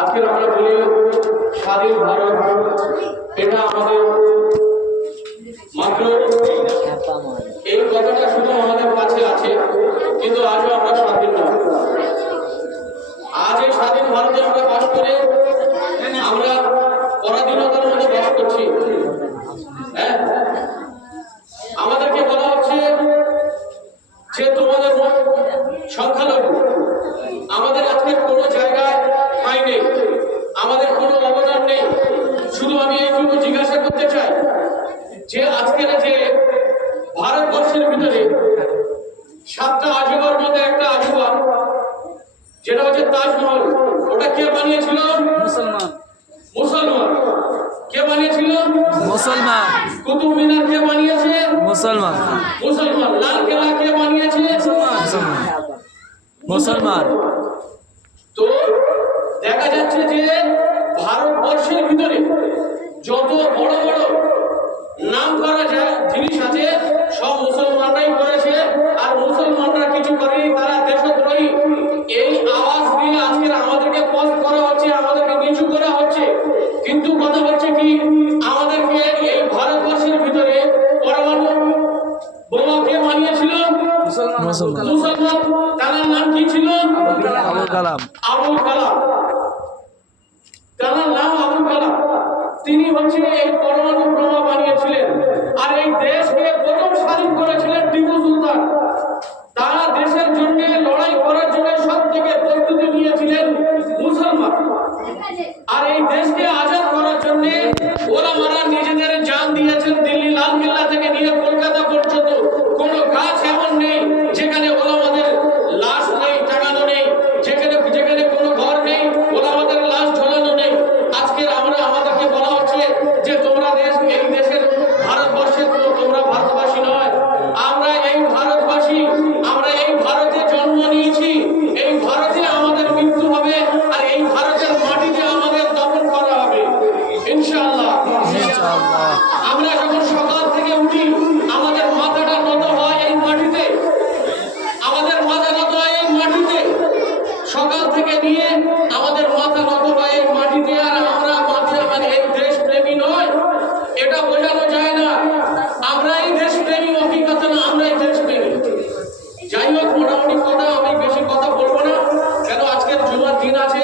আজকে আমরা বলি স্বাধীন ভারত, এটা আমাদের মাত্র এই কথাটা শুধু আমাদের কাছে আছে, কিন্তু আজও আমরা স্বাধীন নয়। আজ এই স্বাধীন ভারতে আমরা বাস করে আমরা পরাধীনতার মধ্যে বাস করছি। হ্যাঁ, আমাদেরকে বলা হচ্ছে যে তোমাদের সংখ্যালঘু, আমাদের আজকে কোনো জায়গায় ঠাঁই নেই, আমাদের কোনো অবদান নেই। শুধু আমি এইটুকু জিজ্ঞাসা করতে চাই যে আজকের যে ভারতবর্ষের ভিতরে 7টা আজুবার মধ্যে একটা আজুবা যেটা হচ্ছে তাজমহল, ওটা কে বানিয়েছিল? মুসলমান। কে বানিয়েছিল? মুসলমান। কুতুব মিনার কে বানিয়েছে? মুসলমান। লাল কেল্লা কে বানিয়েছে? মুসলমান। তো দেখা যাচ্ছে যে ভারতবর্ষের ভিতরে যত বড় বড় নাম করা যায় জিনিস আছে সব মুসলমানরাই করেছে, আর মুসলমানরা কিছু করেনি, তারা দেশদ্রোহী। এই আওয়াজ দিয়ে আজকে আমাদেরকে পথ করা হচ্ছে, আমাদেরকে নিচু করা হচ্ছে। কিন্তু কথা হচ্ছে কি, আমাদেরকে এই ভারতবর্ষের ভিতরে পরমাণু বোমা কে বানিয়েছিল? মুসলমান। তার নাম কি ছিল? আবুল কালাম। তার নাম আবুল কালাম। তিনি হচ্ছে এই পরমাণু বোমা বানিয়েছিলেন। আর এই দেশকে প্রথম স্বাধীন করেছিলেন টিপু সুলতান। তারা দেশের জন্য লড়াই করার জন্য সব থেকে প্রস্তুতি নিয়েছিলেন মুসলমান। আর এই দেশকে আজাদ করার জন্য ওলামারা নিজেদের জান দিয়েছেন। দিল্লি লাল কেল্লা থেকে নিয়ে কলকাতা পর্যন্ত কোনো গাছ এমন নেই যেখানে ওলামাদের লাশ নেই, টাঙানো নেই, যেখানে যেখানে কোনো ঘর নেই ওলামাদের লাশ ঝোলানো নেই। আজকে আমাদেরকে বলা হচ্ছে যে তোমরা এই দেশের ভারতবর্ষের তোমরা ভারতবাসী নয়। আমরা এই ভারতবাসী, আমরা এই ভারতে জন্ম নিয়েছি, এই ভারতে আমাদের মৃত্যু হবে, আর এই ভারতের মাটিতে আমাদের দফন করা হবে ইনশাআল্লাহ। আমরা যখন সকাল থেকে উঠি আমাদের মাথাটা নত হয় এই মাটিতে, আমাদের মাথা নত হয় এই মাটিতে। সকাল থেকে নিয়ে আমাদের মাথা নত হয় এই মাটিতে। আর আমরা মানে এই দেশ প্রেমী নয়, এটা বোঝানো যায় না। আমরা এই দেশ প্রেমী অভিজ্ঞতা না, আমরা এই দেশ প্রেমী। যাই হোক, মোটামুটি কথা, আমি বেশি কথা বলবো না, কেন আজকের জুমার দিন আছে।